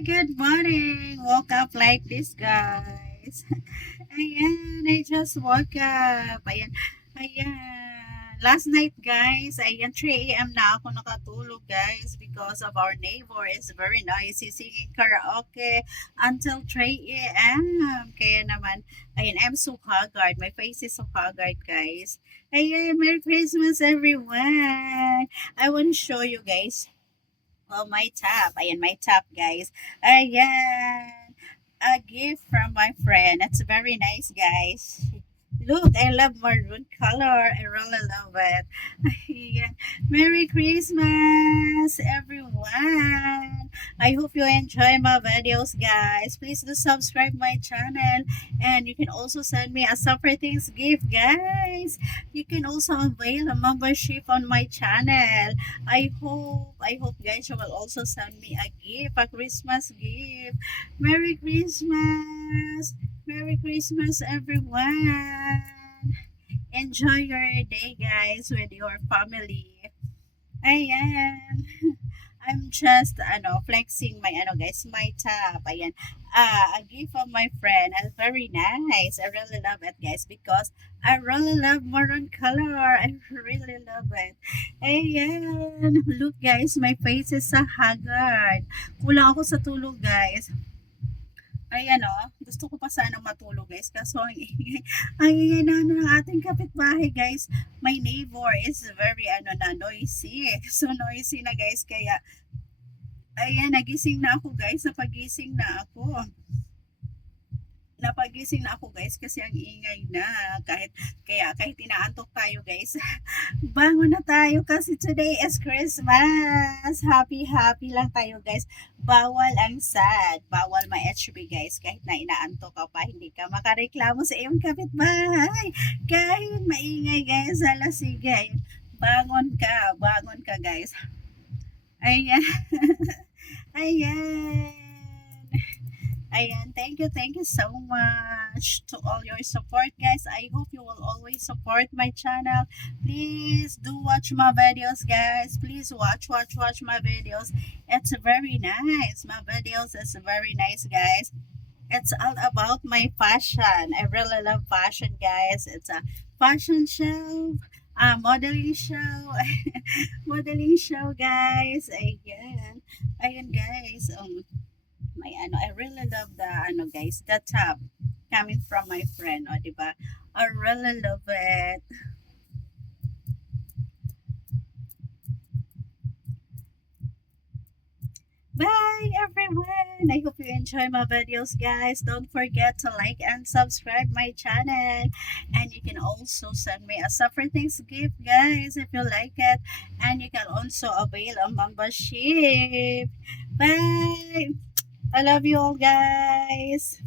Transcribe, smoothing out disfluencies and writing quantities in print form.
Good morning. Woke up like this, guys. Ayan, I just woke up. Ayan. Last night, guys, 3 a.m. na ako nakatulog, guys, because of our neighbor is very noisy singing karaoke until 3 a.m. Kaya naman, I'm so haggard. My face is so haggard, guys. Ayan, Merry Christmas, everyone. I want to show you, guys. Well, my top. Ayan, my top, guys. Ayan. A gift from my friend. That's very nice, guys. Look, I love maroon color. I really love it. Ayan. Merry Christmas, everyone. I hope you enjoy my videos, guys. Please do subscribe my channel. And you can also send me a separate things gift, guys. You can also avail a membership on my channel. I hope guys you will also send me a gift, a Christmas gift. Merry Christmas. Merry Christmas, everyone. Enjoy your day, guys, with your family. Ayan. I'm just flexing my guys, my top. Ayan. A gift from my friend. And very nice. I really love it, guys, because I really love maroon color. I really love it. Ayan. Look, guys, my face is so haggard. Kulang ako sa tulog, guys. Ayan gusto ko pa sana matulog, guys, kaso ang ingay na ng ating kapitbahay, guys. My neighbor is very noisy. So noisy na, guys, kaya ayan, nagising na ako, guys. Napagising na ako, guys, kasi ang ingay na. Kahit inaantok tayo, guys. Bangon na tayo kasi today is Christmas. Happy lang tayo, guys. Bawal ang sad. Bawal ma-HB, guys. Kahit na inaantok ka pa, hindi ka makareklamo sa iyong kapitbahay. Kahit maingay, guys, sige. Bangon ka, guys. Ayan. Ayan. Ayan, thank you so much to all your support, guys. I hope you will always support my channel. Please do watch my videos, guys. Please watch my videos. It's very nice. My videos is very nice, guys. It's all about my fashion. I really love fashion, guys. It's a fashion show, modeling show, modeling show, guys. Ayan, guys. I really love the guys, the top coming from my friend, diba? I really love it. Bye, everyone. I hope you enjoy my videos, guys. Don't forget to like and subscribe my channel, and you can also send me a separate things gift, guys, if you like it, and you can also avail a membership. Bye. I love you all, guys.